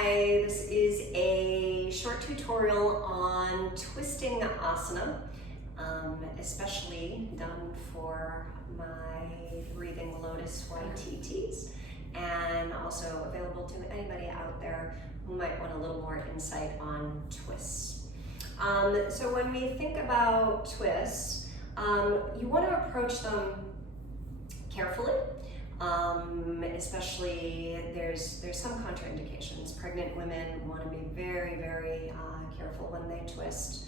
Hi, this is a short tutorial on twisting asana, especially done for my breathing Lotus YTTs, and also available to anybody out there who might want a little more insight on twists. So when we think about twists, you want to approach them carefully. Especially there's some contraindications. Pregnant women want to be very, very careful when they twist.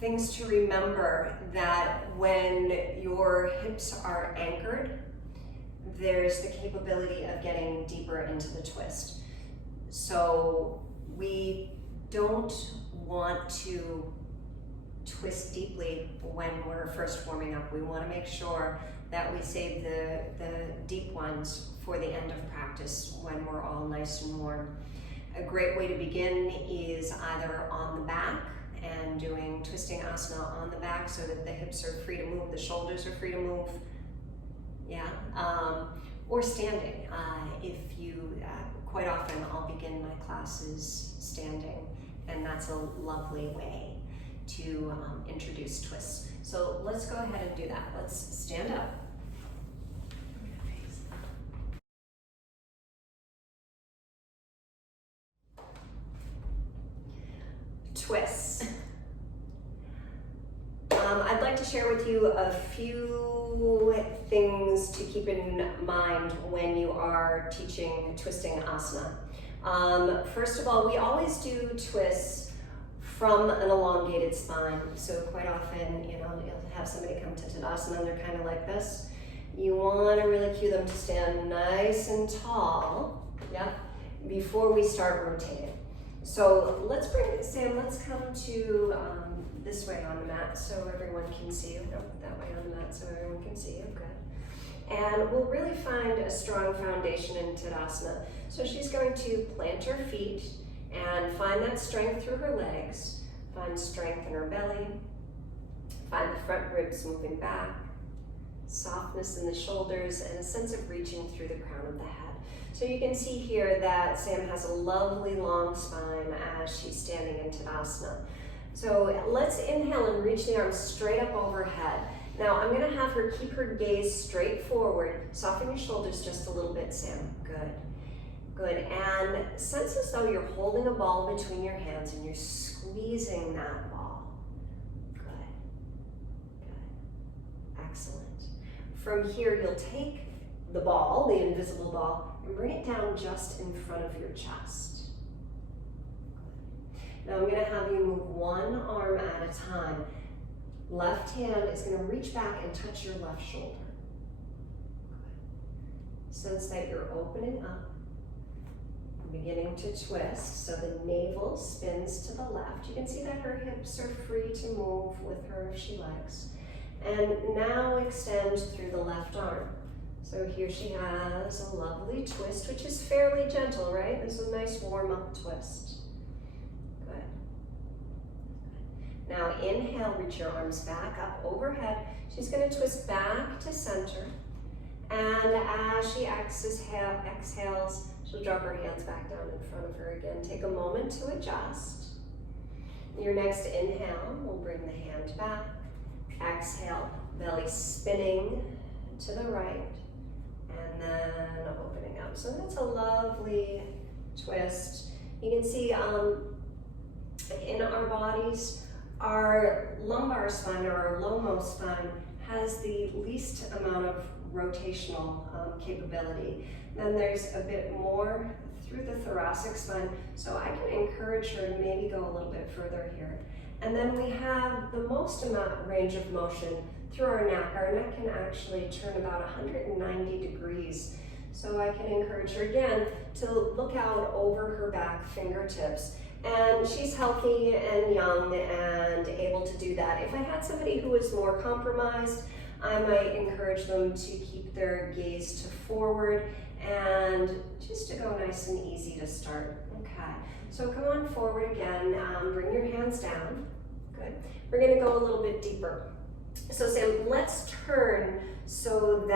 Things to remember that when your hips are anchored, there's the capability of getting deeper into the twist. So we don't want to twist deeply when we're first warming up. We want to make sure that we save the deep ones for the end of practice when we're all nice and warm. A great way to begin is either on the back and doing twisting asana on the back so that the hips are free to move, the shoulders are free to move, or standing. If you, quite often I'll begin my classes standing, and that's a lovely way to introduce twists. So let's go ahead and do that. Let's stand up. Twists. I'd like to share with you a few things to keep in mind when you are teaching twisting asana. First of all, we always do twists from an elongated spine. So quite often, you'll have somebody come to Tadasana and they're kind of like this. You want to really cue them to stand nice and tall, before we start rotating. So let's come to this way on the mat so everyone can see you. No, that way on the mat so everyone can see you, good. And we'll really find a strong foundation in Tadasana. So she's going to plant her feet and find that strength through her legs, find strength in her belly, find the front ribs moving back, softness in the shoulders, and a sense of reaching through the crown of the head. So you can see here that Sam has a lovely long spine as she's standing in Tadasana. So let's inhale and reach the arms straight up overhead. Now I'm going to have her keep her gaze straight forward. Soften your shoulders just a little bit, Sam. Good. Good, and sense as though you're holding a ball between your hands and you're squeezing that ball. Good, good, excellent. From here, you'll take the ball, the invisible ball, and bring it down just in front of your chest. Now I'm gonna have you move one arm at a time. Left hand is gonna reach back and touch your left shoulder. Good. Sense that you're opening up, beginning to twist, so the navel spins to the left. You can see that her hips are free to move with her if she likes. And now extend through the left arm. So here she has a lovely twist, which is fairly gentle, right? This is a nice warm-up twist. Good. Now inhale, reach your arms back up overhead. She's going to twist back to center. And as she exhales, she'll drop her hands back down in front of her again. Take a moment to adjust. Your next inhale will bring the hand back. Exhale, belly spinning to the right, and then opening up. So that's a lovely twist. You can see in our bodies, our lumbar spine or our lomo spine has the least amount of rotational capability. Then there's a bit more through the thoracic spine, so I can encourage her to maybe go a little bit further here. And then we have the most amount range of motion through our neck. Our neck can actually turn about 190 degrees. So I can encourage her again to look out over her back fingertips. And she's healthy and young and able to do that. If I had somebody who was more compromised, I might encourage them to keep their gaze to forward and just to go nice and easy to start. Okay, so come on forward again, bring your hands down. Good. We're gonna go a little bit deeper. So Sam, let's turn so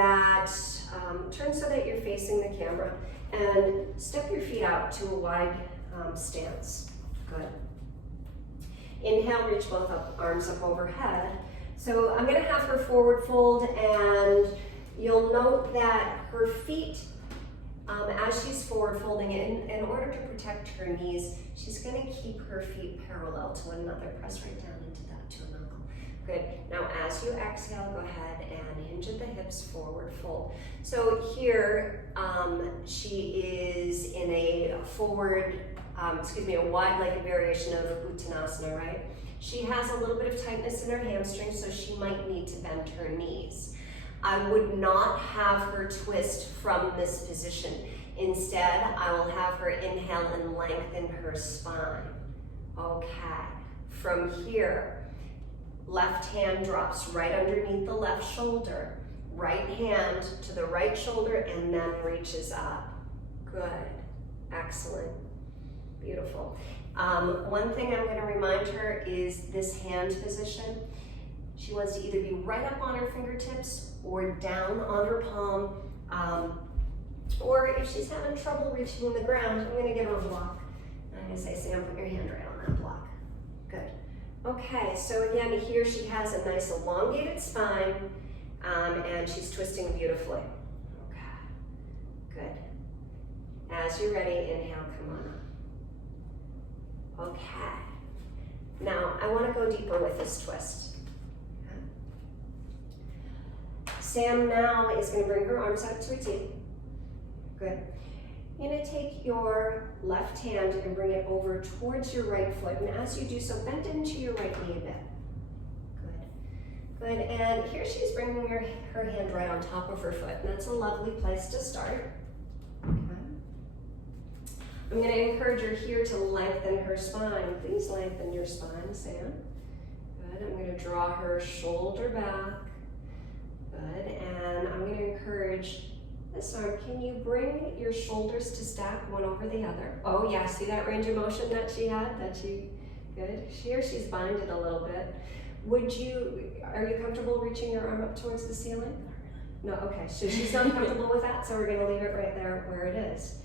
that you're facing the camera. And step your feet out to a wide stance. Good. Inhale, reach both arms up overhead. So I'm gonna have her forward fold, and you'll note that her feet, as she's forward folding, in order to protect her knees, she's gonna keep her feet parallel to one another. Press right down into that to a knuckle. Good. Now as you exhale, go ahead and hinge at the hips, forward fold. So here, she is in a forward, a wide-legged variation of Uttanasana, right? She has a little bit of tightness in her hamstrings, so she might need to bend her knees. I would not have her twist from this position. Instead, I will have her inhale and lengthen her spine. Okay. From here, left hand drops right underneath the left shoulder. Right hand to the right shoulder and then reaches up. Good. Excellent. Beautiful. One thing I'm going to remind her is this hand position. She wants to either be right up on her fingertips or down on her palm. Or if she's having trouble reaching the ground, I'm going to give her a block. I'm going to say, Sam, put your hand right on that block. Good. Okay, so again, here she has a nice elongated spine, and she's twisting beautifully. Okay, good. As you're ready, inhale, come on up. Okay. Now, I want to go deeper with this twist. Okay. Sam now is going to bring her arms out to a T. Good. You're going to take your left hand and bring it over towards your right foot. And as you do so, bend into your right knee a bit. Good. Good. And here she's bringing her hand right on top of her foot. And that's a lovely place to start. I'm going to encourage her here to lengthen her spine. Please lengthen your spine, Sam. Good. I'm going to draw her shoulder back. Good. And I'm going to encourage this arm. Can you bring your shoulders to stack one over the other? Oh yeah, see that range of motion that she had? Good. Here she's binded a little bit. Are you comfortable reaching your arm up towards the ceiling? No, okay. So she's not comfortable with that, so we're going to leave it right there where it is.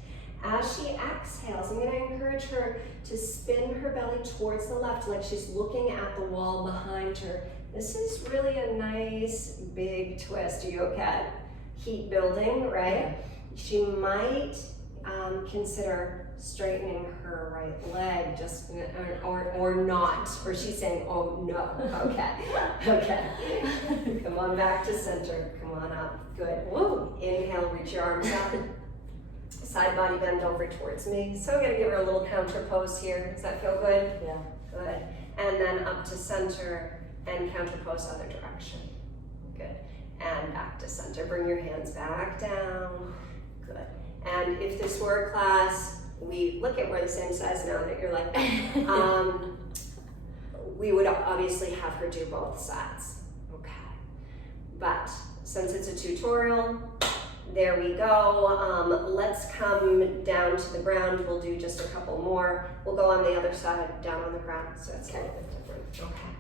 As she exhales, I'm going to encourage her to spin her belly towards the left, like she's looking at the wall behind her. This is really a nice big twist. Are you okay? Heat building, right? She might consider straightening her right leg, just or not. Or she's saying, "Oh no." Okay, okay. Come on back to center. Come on up. Good. Woo. Inhale, reach your arms up. Side body bend over towards me. So I'm going to give her a little counter pose here. Does that feel good? Yeah. Good. And then up to center and counter pose other direction. Good. And back to center. Bring your hands back down. Good. And if this were a class, we look at we're the same size now that you're like, we would obviously have her do both sides. Okay. But since it's a tutorial, there we go. Let's come down to the ground. We'll do just a couple more. We'll go on the other side, down on the ground, so it's a little bit different. Okay.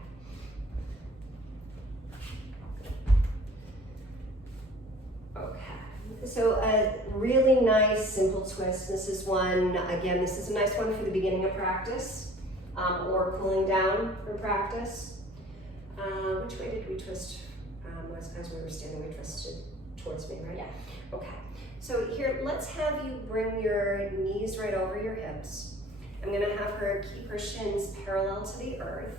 Okay. So a really nice, simple twist. This is one, again, this is a nice one for the beginning of practice, or cooling down for practice. Which way did we twist? As we were standing, we twisted towards me, right? Yeah. Okay, so here, let's have you bring your knees right over your hips. I'm gonna have her keep her shins parallel to the earth.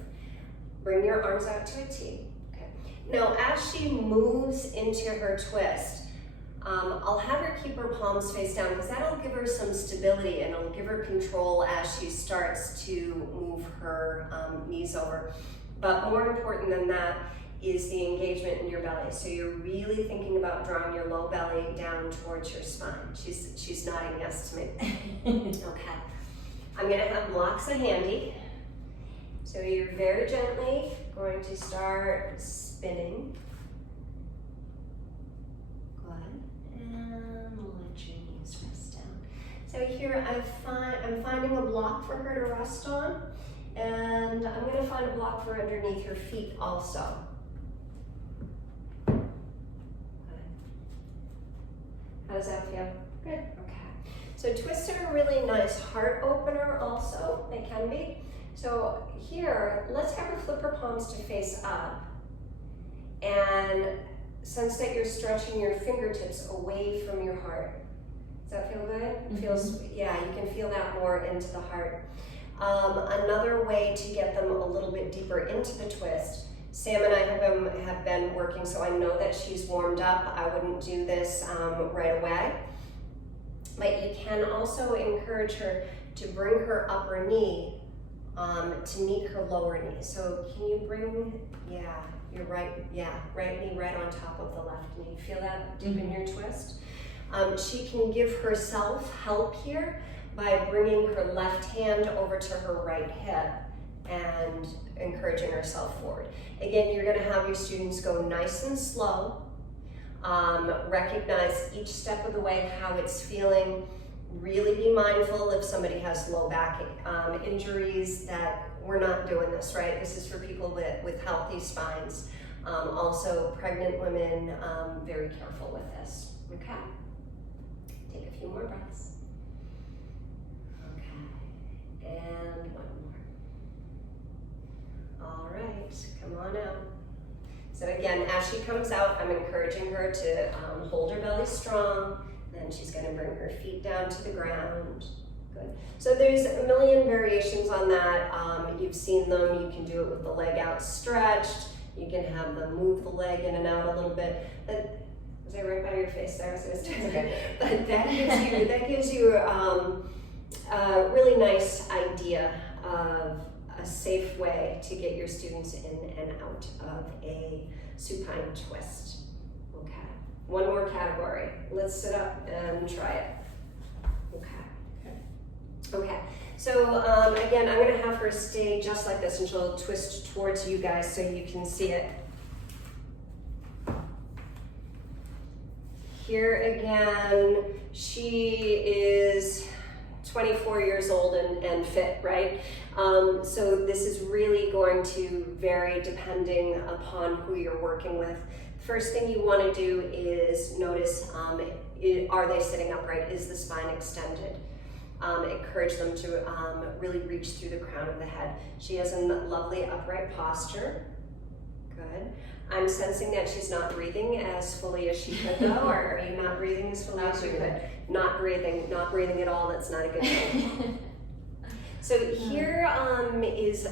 Bring your arms out to a T. Okay. Now, as she moves into her twist, I'll have her keep her palms face down because that'll give her some stability and it'll give her control as she starts to move her knees over. But more important than that, is the engagement in your belly. So you're really thinking about drawing your low belly down towards your spine. She's nodding yes to me. Okay. I'm gonna have blocks handy. So you're very gently going to start spinning. Good. And let your knees rest down. So here I'm finding a block for her to rest on. And I'm gonna find a block for underneath her feet also. How does that feel? Good. Okay. So twists are a really nice heart opener also, they can be. So here, let's have her flip her palms to face up and sense that you're stretching your fingertips away from your heart. Does that feel good? Mm-hmm. Feels, yeah, you can feel that more into the heart. Another way to get them a little bit deeper into the twist, Sam and I have been working, so I know that she's warmed up. I wouldn't do this right away. But you can also encourage her to bring her upper knee to meet her lower knee. So can you bring, your right knee right on top of the left knee. Feel that deep in your twist? She can give herself help here by bringing her left hand over to her right hip and encouraging herself forward. Again, you're gonna have your students go nice and slow, recognize each step of the way how it's feeling, really be mindful if somebody has low back injuries that we're not doing this, right? This is for people with healthy spines. Also pregnant women, very careful with this, okay? Take a few more breaths. Okay, and one more. All right, come on out. So again, as she comes out, I'm encouraging her to hold her belly strong. Then she's gonna bring her feet down to the ground. Good. So there's a million variations on that. You've seen them. You can do it with the leg outstretched. You can have them move the leg in and out a little bit. Was I right by your face there? Okay. But that gives you a really nice idea of a safe way to get your students in and out of a supine twist. Okay. One more category. Let's sit up and try it. Okay. So again, I'm going to have her stay just like this, and she'll twist towards you guys so you can see it. Here again, she is 24 years old and fit, right? So this is really going to vary depending upon who you're working with. First thing you want to do is notice, are they sitting upright? Is the spine extended? Encourage them to really reach through the crown of the head. She has a lovely upright posture. Good. I'm sensing that she's not breathing as fully as she could though, or are you not breathing as fully as you could? Not breathing at all, that's not a good thing. So here is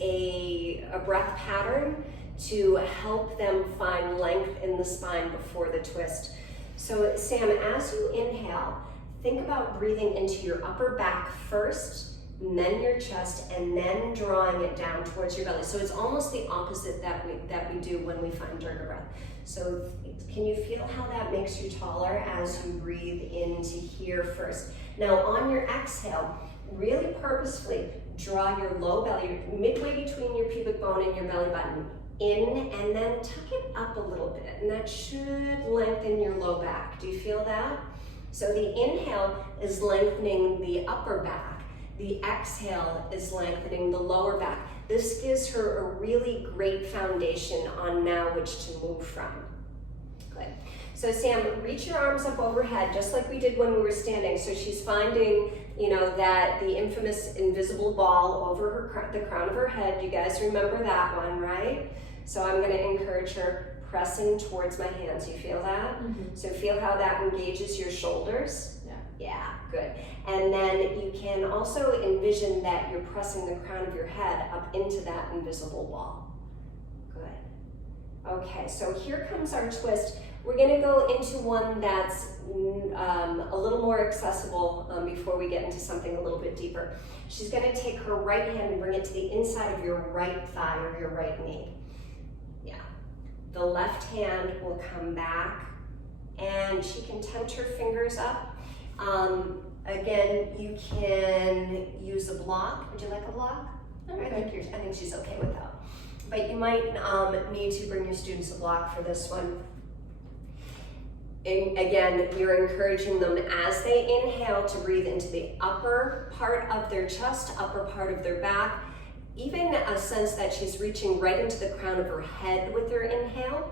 a breath pattern to help them find length in the spine before the twist. So Sam, as you inhale, think about breathing into your upper back first, and then your chest, and then drawing it down towards your belly. So it's almost the opposite that we do when we find Durga breath. So can you feel how that makes you taller as you breathe into here first? Now on your exhale, really purposefully draw your low belly, midway between your pubic bone and your belly button, in, and then tuck it up a little bit, and that should lengthen your low back. Do you feel that? So the inhale is lengthening the upper back. The exhale is lengthening the lower back. This gives her a really great foundation on now which to move from. Good. So Sam, reach your arms up overhead, just like we did when we were standing. So she's finding, that the infamous invisible ball over the crown of her head. You guys remember that one, right? So I'm going to encourage her pressing towards my hands. You feel that? Mm-hmm. So feel how that engages your shoulders. Yeah, good. And then you can also envision that you're pressing the crown of your head up into that invisible wall. Good. Okay, so here comes our twist. We're gonna go into one that's a little more accessible before we get into something a little bit deeper. She's gonna take her right hand and bring it to the inside of your right thigh or your right knee. Yeah. The left hand will come back and she can tent her fingers up. Again, you can use a block. Would you like a block? Okay. I think she's okay with that. But you might need to bring your students a block for this one. And again, you're encouraging them as they inhale to breathe into the upper part of their chest, upper part of their back, even a sense that she's reaching right into the crown of her head with her inhale.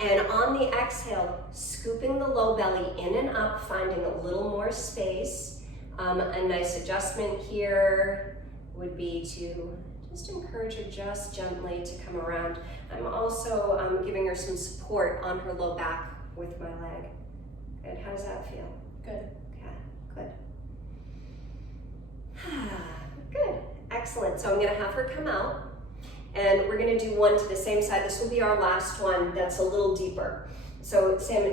And on the exhale, scooping the low belly in and up, finding a little more space. A nice adjustment here would be to just encourage her just gently to come around. I'm also giving her some support on her low back with my leg. Good, how does that feel? Good. Okay, good. Good, excellent. So I'm gonna have her come out and we're gonna do one to the same side. This will be our last one that's a little deeper. So Sam,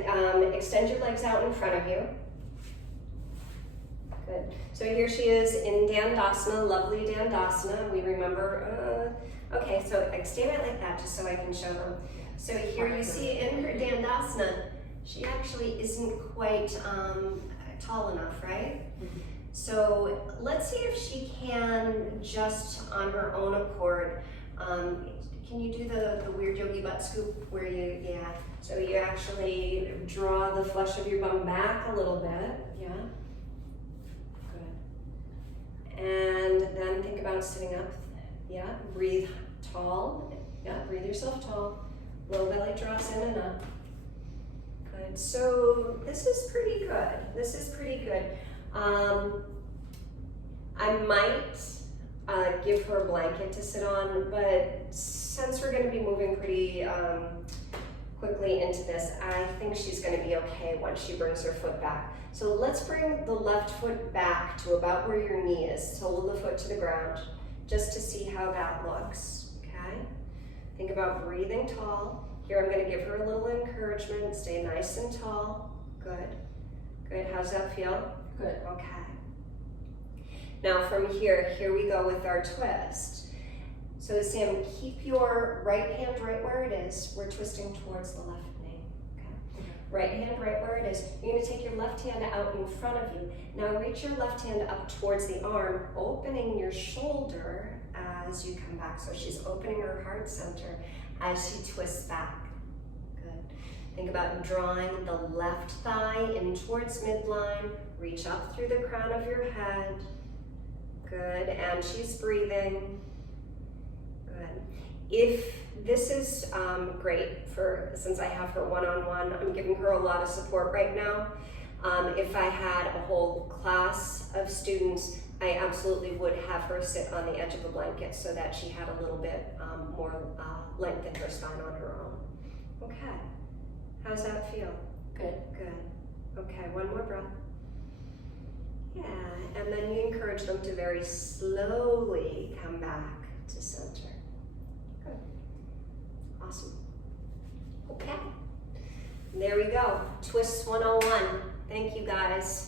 extend your legs out in front of you. Good. So here she is in Dandasana, lovely Dandasana. We remember, okay, so stand it like that just so I can show them. So here you see in her Dandasana, she actually isn't quite tall enough, right? Mm-hmm. So let's see if she can just on her own accord, can you do the weird yogi butt scoop where you, yeah. So you actually draw the flesh of your bum back a little bit, yeah. And then think about sitting up. Yeah, breathe tall. Yeah, breathe yourself tall. Low belly draws in and up. Good. So this is pretty good. This is pretty good. I might give her a blanket to sit on, but since we're going to be moving pretty quickly into this, I think she's going to be okay once she brings her foot back. So let's bring the left foot back to about where your knee is. Toe the foot to the ground, just to see how that looks, okay? Think about breathing tall. Here I'm gonna give her a little encouragement. Stay nice and tall. Good, good, how's that feel? Good. Okay. Now from here we go with our twist. So Sam, keep your right hand right where it is. We're twisting towards the left knee. Right hand right where it is. You're going to take your left hand out in front of you. Now reach your left hand up towards the arm, opening your shoulder as you come back. So she's opening her heart center as she twists back. Good. Think about drawing the left thigh in towards midline. Reach up through the crown of your head. Good. And she's breathing. Good. If this is great since I have her one-on-one, I'm giving her a lot of support right now. If I had a whole class of students, I absolutely would have her sit on the edge of a blanket so that she had a little bit more length in her spine on her own. Okay, how's that feel? Good. Good. Okay, one more breath. Yeah, and then you encourage them to very slowly come back to center. Good. Awesome. Okay. There we go. Twists 101. Thank you guys.